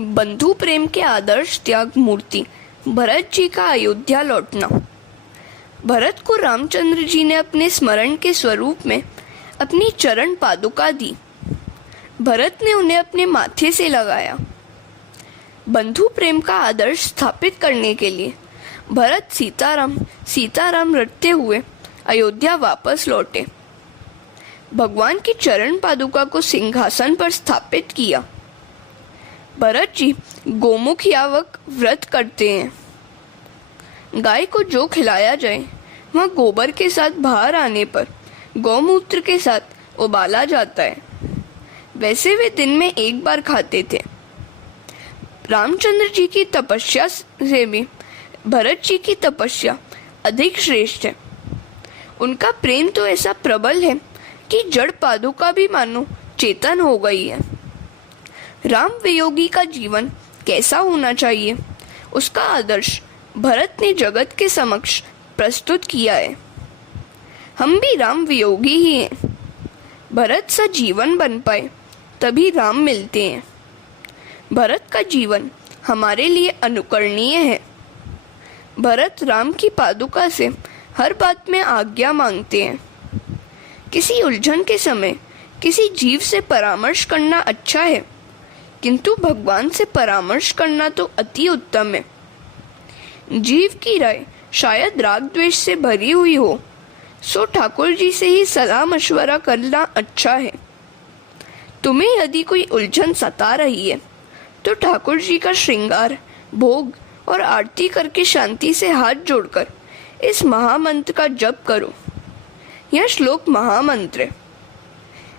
बंधु प्रेम के आदर्श त्याग मूर्ति भरत जी का अयोध्या लौटना। भरत को रामचंद्र जी ने अपने स्मरण के स्वरूप में अपनी चरण पादुका दी। भरत ने उन्हें अपने माथे से लगाया। बंधु प्रेम का आदर्श स्थापित करने के लिए भरत सीताराम सीताराम रटते हुए अयोध्या वापस लौटे। भगवान की चरण पादुका को सिंहासन पर स्थापित किया। भरत जी गोमुख यावक व्रत करते हैं। गाय को जो खिलाया जाए वह गोबर के साथ बाहर आने पर गौमूत्र के साथ उबाला जाता है। वैसे वे दिन में एक बार खाते थे। रामचंद्र जी की तपस्या से भी भरत जी की तपस्या अधिक श्रेष्ठ है। उनका प्रेम तो ऐसा प्रबल है कि जड़ पादुका भी मानो चेतन हो गई है। राम वियोगी का जीवन कैसा होना चाहिए, उसका आदर्श भरत ने जगत के समक्ष प्रस्तुत किया है। हम भी राम वियोगी ही हैं। भरत सा जीवन बन पाए तभी राम मिलते हैं। भरत का जीवन हमारे लिए अनुकरणीय है। भरत राम की पादुका से हर बात में आज्ञा मांगते हैं। किसी उलझन के समय किसी जीव से परामर्श करना अच्छा है, किंतु भगवान से परामर्श करना तो अति उत्तम है। जीव की राय शायद राग द्वेष से भरी हुई हो, सो ठाकुर जी से ही सलाह मशवरा करना अच्छा है। तुम्हें यदि कोई उलझन सता रही है तो ठाकुर जी का श्रृंगार, भोग और आरती करके शांति से हाथ जोड़कर इस महामंत्र का जप करो। यह श्लोक महामंत्र है।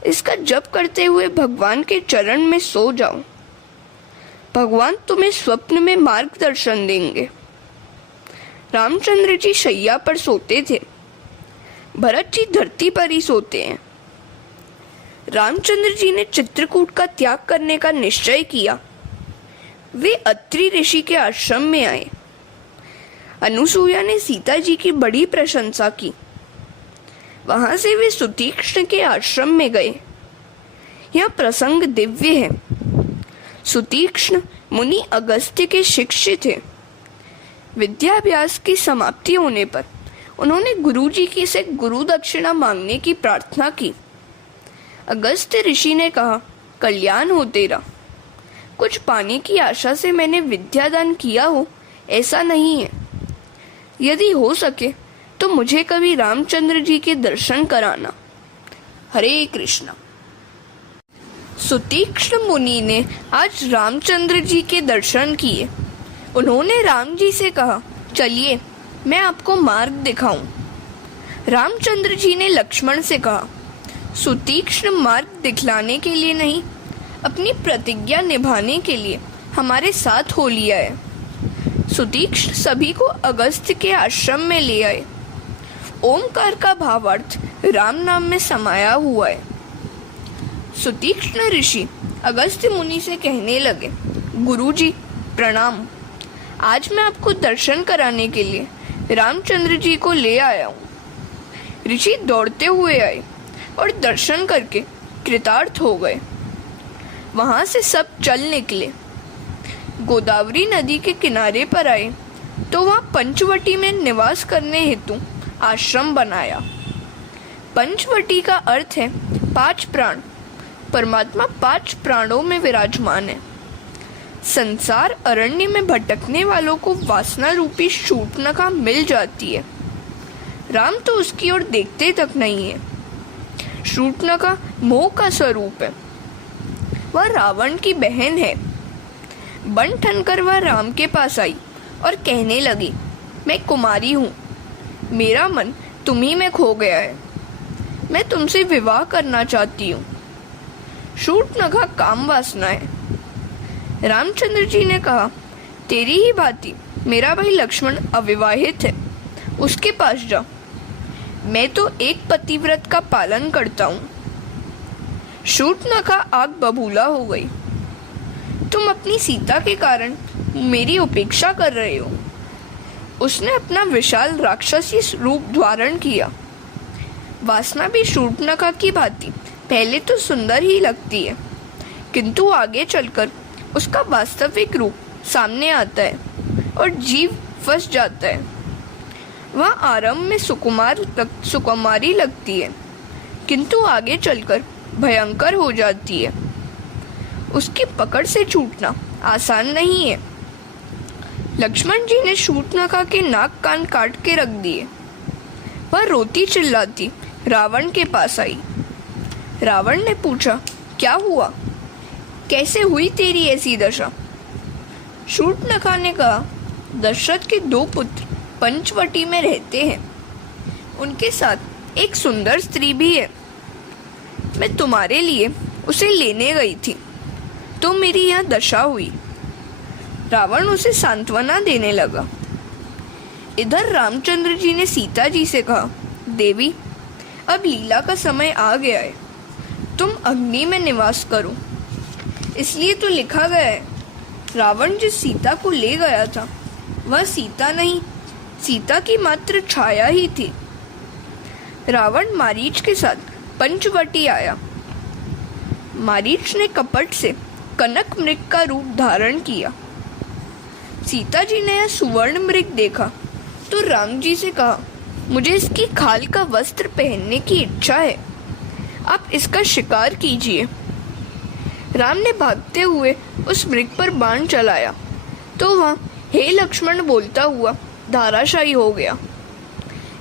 इसका जप करते हुए भगवान के चरण में सो जाओ। भगवान तुम्हें स्वप्न में मार्गदर्शन देंगे। रामचंद्र जी शैया पर सोते थे। भरत जी धरती पर ही सोते हैं। रामचंद्र जी ने चित्रकूट का त्याग करने का निश्चय किया। वे अत्रि ऋषि के आश्रम में आए। अनुसूया ने सीता जी की बड़ी प्रशंसा की। वहां से वे सुतीक्ष्ण के आश्रम में गए। यह प्रसंग दिव्य है। सुतीक्ष्ण मुनि अगस्त्य के शिष्य थे। विद्याभ्यास की समाप्ति होने पर उन्होंने गुरुजी की से गुरु दक्षिणा मांगने की प्रार्थना की। अगस्त्य ऋषि ने कहा, कल्याण हो तेरा। कुछ पाने की आशा से मैंने विद्यादान किया हो ऐसा नहीं है। यदि हो सके तो मुझे कभी रामचंद्र जी के दर्शन कराना। हरे कृष्णा। सुतीक्ष्ण मुनि ने आज रामचंद्र जी के दर्शन किए। उन्होंने राम जी से कहा, चलिए मैं आपको मार्ग दिखाऊं। रामचंद्र जी ने लक्ष्मण से कहा, सुतीक्ष्ण मार्ग दिखलाने के लिए नहीं, अपनी प्रतिज्ञा निभाने के लिए हमारे साथ हो लिया है। सुतीक्ष्ण सभी को अगस्त्य के आश्रम में ले आए। ओमकार का भावार्थ राम नाम में समाया हुआ है। सुतीक्ष्ण ऋषि अगस्त्य मुनि से कहने लगे, गुरुजी प्रणाम। आज मैं आपको दर्शन कराने के लिए रामचंद्र जी को ले आया हूँ। ऋषि दौड़ते हुए आए और दर्शन करके कृतार्थ हो गए। वहां से सब चल निकले। गोदावरी नदी के किनारे पर आए तो वहां पंचवटी में निवास करने हेतु आश्रम बनाया। पंचवटी का अर्थ है 5 प्राण। परमात्मा 5 प्राणों में विराजमान है। संसार अरण्य में भटकने वालों को वासना रूपी शूर्पणखा मिल जाती है। राम तो उसकी ओर देखते तक नहीं है। शूर्पणखा मोह का स्वरूप है। वह रावण की बहन है। बन ठनकर वह राम के पास आई और कहने लगी, मैं कुमारी हूँ। मेरा मन तुम्ही में खो गया है। मैं तुमसे विवाह करना चाहती हूँ। शूर्पणखा काम वासना है। रामचंद्र जी ने कहा, तेरी ही भांति मेरा भाई लक्ष्मण अविवाहित है, उसके पास जा। मैं तो एक पतिव्रत का पालन करता हूँ। शूर्पणखा आग बबूला हो गई। तुम अपनी सीता के कारण मेरी उपेक्षा कर रहे हो। उसने अपना विशाल राक्षसी रूप धारण किया। वासना भी शूर्पणखा की भांति पहले तो सुंदर ही लगती है, किंतु आगे चलकर उसका वास्तविक रूप सामने आता है और जीव फंस जाता है। वह आरंभ में सुकुमारी लगती है, किंतु आगे चलकर भयंकर हो जाती है। उसकी पकड़ से छूटना आसान नहीं है। लक्ष्मण जी ने शूर्पणखा के नाक कान काट के रख दिए। वह रोती चिल्लाती रावण के पास आई। रावण ने पूछा, क्या हुआ? कैसे हुई तेरी ऐसी दशा? शूर्पणखा ने कहा, दशरथ के 2 पुत्र पंचवटी में रहते हैं। उनके साथ एक सुंदर स्त्री भी है। मैं तुम्हारे लिए उसे लेने गई थी तो मेरी यह दशा हुई। रावण उसे सांत्वना देने लगा। इधर रामचंद्र जी ने सीता जी से कहा, देवी, अब लीला का समय आ गया है। तुम अग्नि में निवास करो। इसलिए तो लिखा गया है, रावण जिस सीता को ले गया था वह सीता नहीं, सीता की मात्र छाया ही थी। रावण मारीच के साथ पंचवटी आया। मारीच ने कपट से कनक मृग का रूप धारण किया। सीता जी ने यह सुवर्ण मृग देखा तो राम जी से कहा, मुझे इसकी खाल का वस्त्र पहनने की इच्छा है, आप इसका शिकार कीजिए। राम ने भागते हुए उस मृग पर बाण चलाया तो वह हे लक्ष्मण बोलता हुआ धाराशायी हो गया।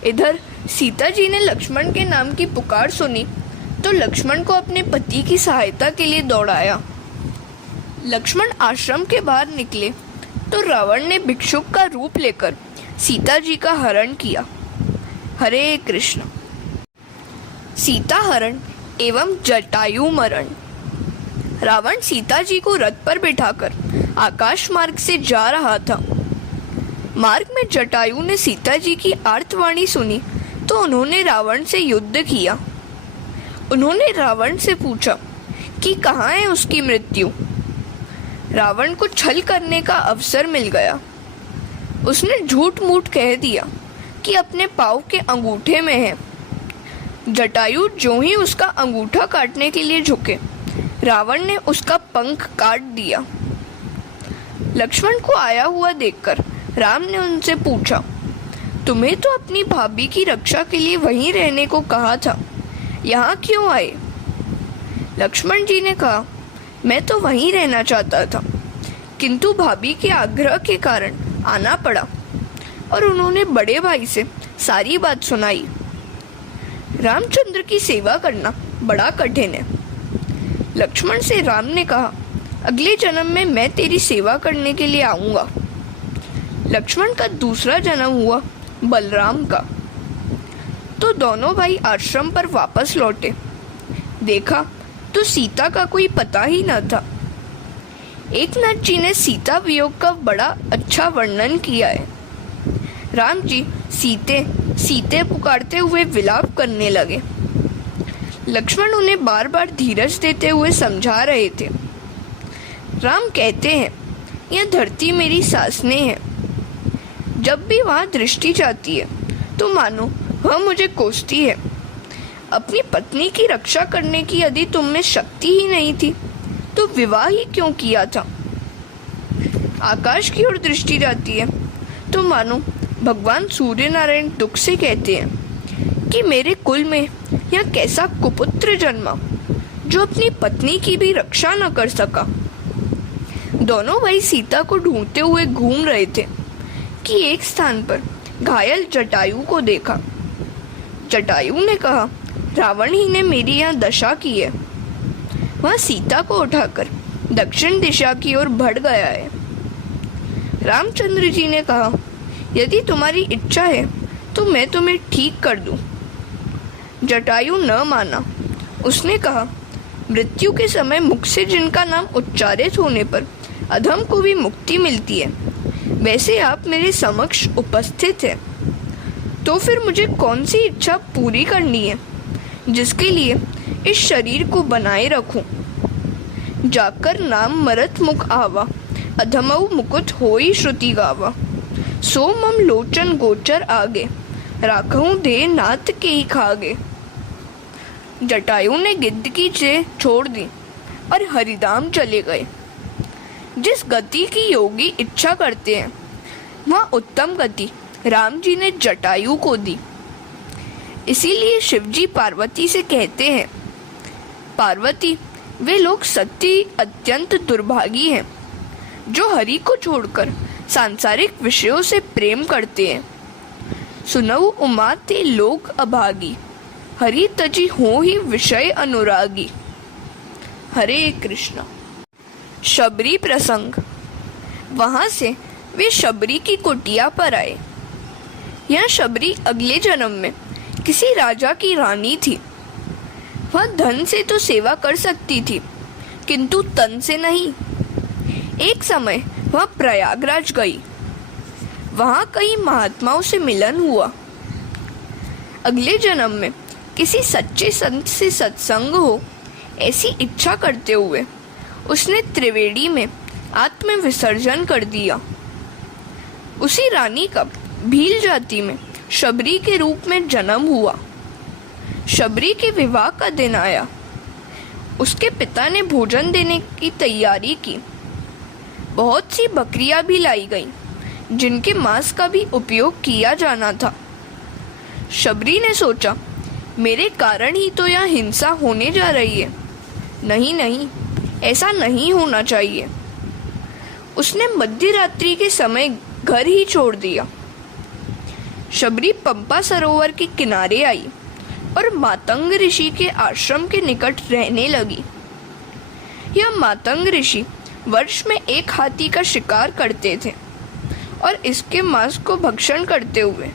इधर सीता जी ने लक्ष्मण के नाम की पुकार सुनी तो लक्ष्मण को अपने पति की सहायता के लिए दौड़ाया। लक्ष्मण आश्रम के बाहर निकले तो रावण ने भिक्षुक का रूप लेकर सीता जी का हरण किया। हरे कृष्ण। सीता हरण एवं जटायु मरण। रावण सीता जी को रथ पर बिठाकर आकाश मार्ग से जा रहा था। मार्ग में जटायु ने सीता जी की आर्तवाणी सुनी तो उन्होंने रावण से युद्ध किया। उन्होंने रावण से पूछा कि कहाँ है उसकी मृत्यु। रावण को छल करने का अवसर मिल गया। उसने झूठ मूठ कह दिया कि अपने पाँव के अंगूठे में है। जटायु जो ही उसका अंगूठा काटने के लिए झुके, रावण ने उसका पंख काट दिया। लक्ष्मण को आया हुआ देखकर राम ने उनसे पूछा, तुम्हें तो अपनी भाभी की रक्षा के लिए वहीं रहने को कहा था, यहाँ क्यों आए? लक्ष्मण जी ने कहा, मैं तो वहीं रहना चाहता था, किंतु भाभी के आग्रह के कारण आना पड़ा। और उन्होंने बड़े भाई से सारी बात सुनाई। रामचंद्र की सेवा करना बड़ा कठिन है। लक्ष्मण से राम ने कहा, अगले जन्म में मैं तेरी सेवा करने के लिए आऊंगा। लक्ष्मण का दूसरा जन्म हुआ बलराम का। तो दोनों भाई आश्रम पर वापस लौटे। देखा तो सीता का कोई पता ही न था। एकनाथ जी ने सीता वियोग का बड़ा अच्छा वर्णन किया है। राम जी सीते सीते पुकारते हुए विलाप करने लगे। लक्ष्मण उन्हें बार बार धीरज देते हुए समझा रहे थे। राम कहते हैं, यह धरती मेरी सांसें हैं। जब भी वहाँ दृष्टि जाती है तो मानो वह मुझे कोसती है। अपनी पत्नी की रक्षा करने की यदि तुम में शक्ति ही नहीं थी तो विवाह ही क्यों किया था। आकाश की ओर दृष्टि जाती है तो मानो भगवान सूर्य नारायण दुख से कहते हैं कि मेरे कुल में यह कैसा कुपुत्र जन्मा जो अपनी पत्नी की भी रक्षा न कर सका। दोनों भाई सीता को ढूंढते हुए घूम रहे थे कि एक स्थान पर घायल जटायु को देखा। जटायु ने कहा, रावण ही ने मेरी यह दशा की है। वह सीता को उठाकर दक्षिण दिशा की ओर बढ़ गया है। रामचंद्र जी ने कहा, यदि तुम्हारी इच्छा है तो मैं तुम्हें ठीक कर दूं। जटायु न माना। उसने कहा, मृत्यु के समय मुख से जिनका नाम उच्चारित होने पर अधम को भी मुक्ति मिलती है, वैसे आप मेरे समक्ष उपस्थित हैं, तो फिर मुझे कौन सी इच्छा पूरी करनी है जिसके लिए इस शरीर को बनाए रखूं। जाकर नाम मरत मुख आवा, अधमऊ मुकुट होई श्रुति गावा। सो मम लोचन गोचर आगे, राखूं दे नाथ के ही खागे। जटायु ने गिद्ध की चे छोड़ दी और हरिधाम चले गए। जिस गति की योगी इच्छा करते हैं वह उत्तम गति राम जी ने जटायु को दी। इसीलिए शिवजी पार्वती से कहते हैं, पार्वती, वे लोग सत्य अत्यंत दुर्भागी हैं जो हरि को छोड़कर सांसारिक विषयों से प्रेम करते हैं। सुनऊ उमा ते लोग अभागी, हरि तजी हो ही विषय अनुरागी। हरे कृष्ण। शबरी प्रसंग। वहां से वे शबरी की कुटिया पर आए। यह शबरी अगले जन्म में किसी राजा की रानी थी। वह धन से तो सेवा कर सकती थी किंतु तन से नहीं। एक समय वह प्रयागराज गई। वहां कई महात्माओं से मिलन हुआ। अगले जन्म में किसी सच्चे संत से सत्संग हो ऐसी इच्छा करते हुए उसने त्रिवेणी में आत्म विसर्जन कर दिया। उसी रानी का भील जाति में शबरी के रूप में जन्म हुआ। शबरी के विवाह का दिन आया। उसके पिता ने भोजन देने की तैयारी की। बहुत सी बकरियां भी लाई गईं, जिनके मांस का भी उपयोग किया जाना था। शबरी ने सोचा, मेरे कारण ही तो यह हिंसा होने जा रही है। नहीं नहीं, ऐसा नहीं होना चाहिए। उसने मध्य रात्रि के समय घर ही छोड़ दिया। शबरी पंपा सरोवर के किनारे आई और मातंग ऋषि के आश्रम के निकट रहने लगी। यह मातंग ऋषि वर्ष में एक हाथी का शिकार करते थे और इसके मांस को भक्षण करते हुए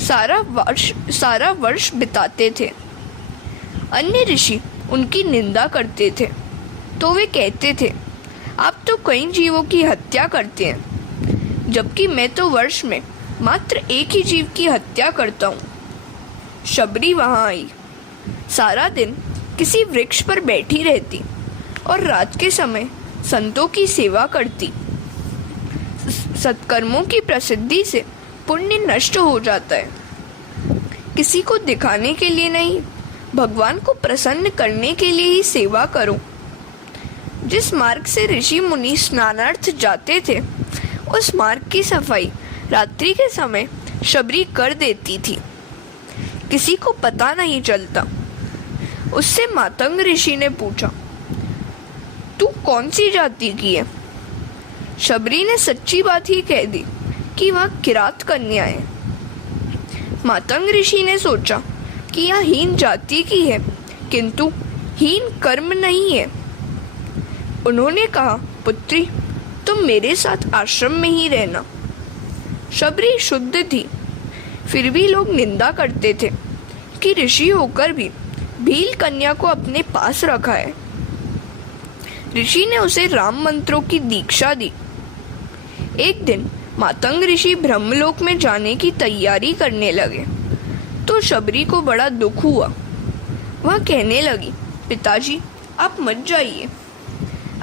सारा वर्ष बिताते थे। अन्य ऋषि उनकी निंदा करते थे तो वे कहते थे, आप तो कई जीवों की हत्या करते हैं, जबकि मैं तो वर्ष में मात्र एक ही जीव की हत्या करता हूँ। शबरी वहां आई। सारा दिन किसी वृक्ष पर बैठी रहती और रात के समय संतों की सेवा करती। सत्कर्मों की प्रसिद्धि से पुण्य नष्ट हो जाता है। किसी को दिखाने के लिए नहीं, भगवान को प्रसन्न करने के लिए ही सेवा करो। जिस मार्ग से ऋषि मुनि स्नानार्थ जाते थे उस मार्ग की सफाई रात्रि के समय शबरी कर देती थी। किसी को पता नहीं चलता। उससे मातंग ऋषि ने पूछा, तू कौन सी जाति की है? शबरी ने सच्ची बात ही कह दी कि वह किरात कन्या है। मातंग ऋषि ने सोचा कि यह हीन जाति की है किंतु हीन कर्म नहीं है। उन्होंने कहा, पुत्री, तुम मेरे साथ आश्रम में ही रहना। शबरी शुद्ध थी, फिर भी लोग निंदा करते थे कि ऋषि होकर भी भील कन्या को अपने पास रखा है। ऋषि ने उसे राम मंत्रों की दीक्षा दी। एक दिन मातंग ऋषि ब्रह्मलोक में जाने की तैयारी करने लगे तो शबरी को बड़ा दुख हुआ। वह कहने लगी, पिताजी, आप मत जाइए।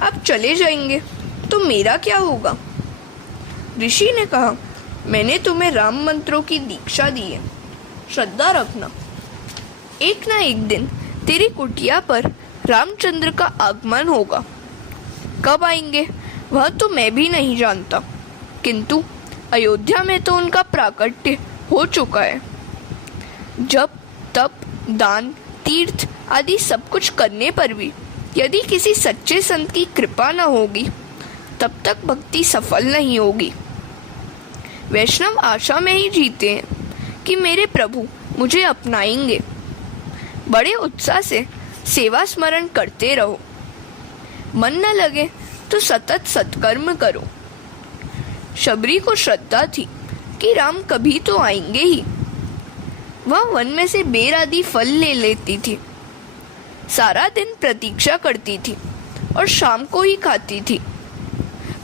आप चले जाएंगे तो मेरा क्या होगा? ऋषि ने कहा, मैंने तुम्हें राम मंत्रों की दीक्षा दी है, श्रद्धा रखना। एक ना एक दिन तेरी कुटिया पर रामचंद्र का आगमन होगा। कब आएंगे वह तो मैं भी नहीं जानता, किंतु अयोध्या में तो उनका प्राकट्य हो चुका है। जप, तप, दान, तीर्थ आदि सब कुछ करने पर भी यदि किसी सच्चे संत की कृपा न होगी तब तक भक्ति सफल नहीं होगी। वैष्णव आशा में ही जीते हैं कि मेरे प्रभु मुझे अपनाएंगे। बड़े उत्साह से सेवा स्मरण करते रहो। मन न लगे तो सतत सत्कर्म करो। शबरी को श्रद्धा थी कि राम कभी तो आएंगे ही। वह वन में से बेर आदि फल ले लेती थी। सारा दिन प्रतीक्षा करती थी और शाम को ही खाती थी।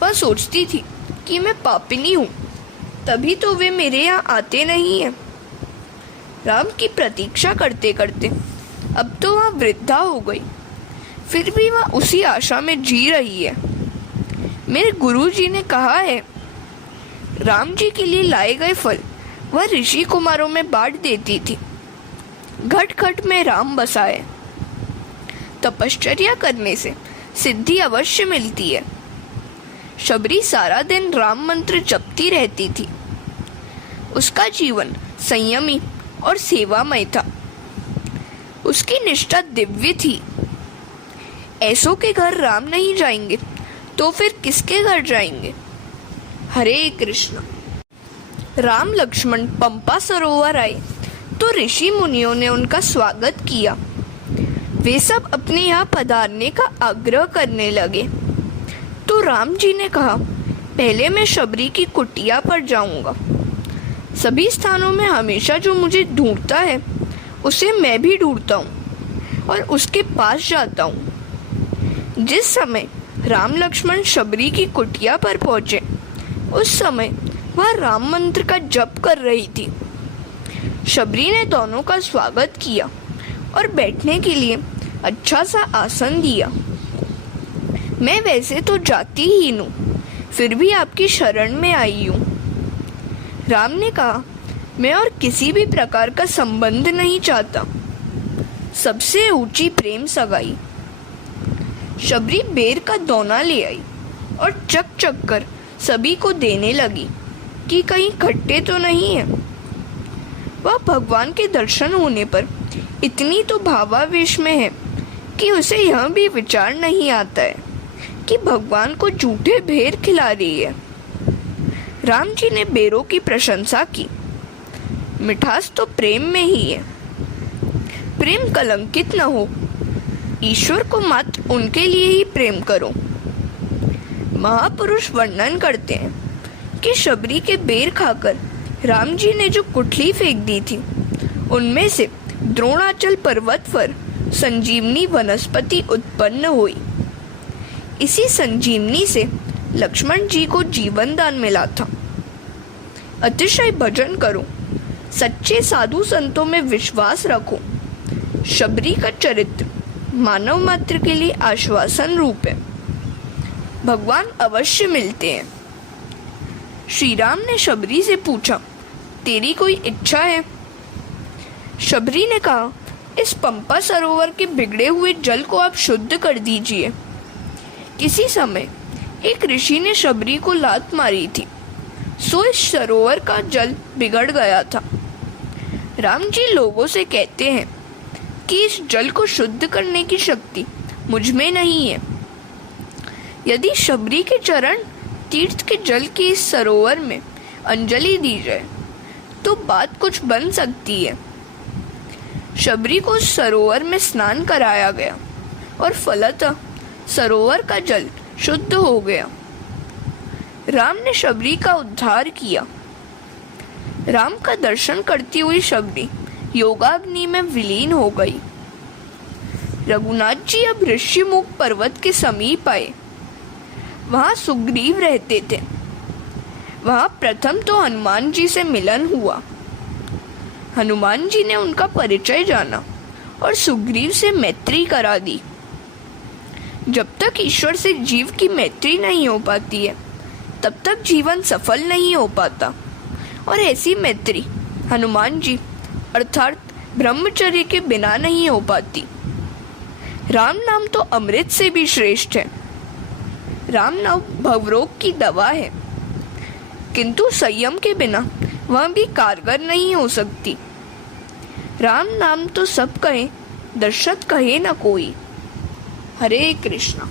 वह सोचती थी कि मैं पापिनी हूँ, तभी तो वे मेरे यहाँ आते नहीं हैं। राम की प्रतीक्षा करते करते अब तो वह वृद्धा हो गई, फिर भी वह उसी आशा में जी रही है। मेरे गुरुजी ने कहा है, राम जी के लिए लाए गए फल वह ऋषि कुमारों में बांट देती थी। घट घट में राम बसाए। तपश्चर्या करने से सिद्धि अवश्य मिलती है। शबरी सारा दिन राम मंत्र जपती रहती थी। उसका जीवन संयमी और सेवामय था। उसकी निष्ठा दिव्य थी। ऐसों के घर राम नहीं जाएंगे तो फिर किसके घर जाएंगे? हरे कृष्ण। राम लक्ष्मण पंपा सरोवर आए तो ऋषि मुनियों ने उनका स्वागत किया। वे सब अपने यहाँ पधारने का आग्रह करने लगे तो राम जी ने कहा, पहले मैं शबरी की कुटिया पर जाऊंगा। सभी स्थानों में हमेशा जो मुझे ढूंढता है उसे मैं भी ढूंढता हूँ और उसके पास जाता हूँ। जिस समय राम लक्ष्मण शबरी की कुटिया पर पहुंचे उस समय वह राम मंत्र का जप कर रही थी। शबरी ने दोनों का स्वागत किया और बैठने के लिए अच्छा सा आसन दिया। मैं वैसे तो जातिहीन हूँ, फिर भी आपकी शरण में आई हूँ। राम ने कहा, मैं और किसी भी प्रकार का संबंध नहीं चाहता, सबसे ऊंची प्रेम सगाई। शबरी बेर का दोना ले आई और चक चक कर सभी को देने लगी कि कहीं खट्टे तो नहीं है। वह भगवान के दर्शन होने पर इतनी तो भावावेश में है कि उसे यह भी विचार नहीं आता है कि भगवान को झूठे भेर खिला रही है। राम जी ने बेरों की प्रशंसा की। मिठास तो प्रेम में ही है। प्रेम कलंकित न हो। ईश्वर को मात्र उनके लिए ही प्रेम करो। महापुरुष वर्णन करते हैं कि शबरी के बेर खाकर राम जी ने जो कुठली फेंक दी थी उनमें से द्रोणाचल पर्वत पर संजीवनी वनस्पति उत्पन्न हुई। इसी संजीवनी से लक्ष्मण जी को जीवन दान मिला था। अतिशय भजन करो, सच्चे साधु संतों में विश्वास रखो। शबरी का चरित्र मानव मात्र के लिए आश्वासन रूप है। भगवान अवश्य मिलते हैं। श्री राम ने शबरी से पूछा, तेरी कोई इच्छा है? शबरी ने कहा, इस पंपा सरोवर के बिगड़े हुए जल को आप शुद्ध कर दीजिए। किसी समय एक ऋषि ने शबरी को लात मारी थी, सो इस सरोवर का जल बिगड़ गया था। राम जी लोगों से कहते हैं कि इस जल को शुद्ध करने की शक्ति मुझ में नहीं है। यदि शबरी के चरण तीर्थ के जल के इस सरोवर में अंजलि दी जाए तो बात कुछ बन सकती है। शबरी को सरोवर में स्नान कराया गया और फलतः सरोवर का जल शुद्ध हो गया। राम ने शबरी का उद्धार किया। राम का दर्शन करती हुई शबरी योगाग्नि में विलीन हो गई। रघुनाथ जी अब ऋषिमुख पर्वत के समीप आए। वहां सुग्रीव रहते थे। वहां प्रथम तो हनुमान जी से मिलन हुआ। हनुमान जी ने उनका परिचय जाना और सुग्रीव से मैत्री करा दी। जब तक ईश्वर से जीव की मैत्री नहीं हो पाती है तब तक जीवन सफल नहीं हो पाता, और ऐसी मैत्री हनुमान जी अर्थात ब्रह्मचर्य के बिना नहीं हो पाती। राम नाम तो अमृत से भी श्रेष्ठ है। राम नाम भवरोग की दवा है, किंतु संयम के बिना वह भी कारगर नहीं हो सकती। राम नाम तो सब कहे, दर्शत कहे न कोई। हरे कृष्णा।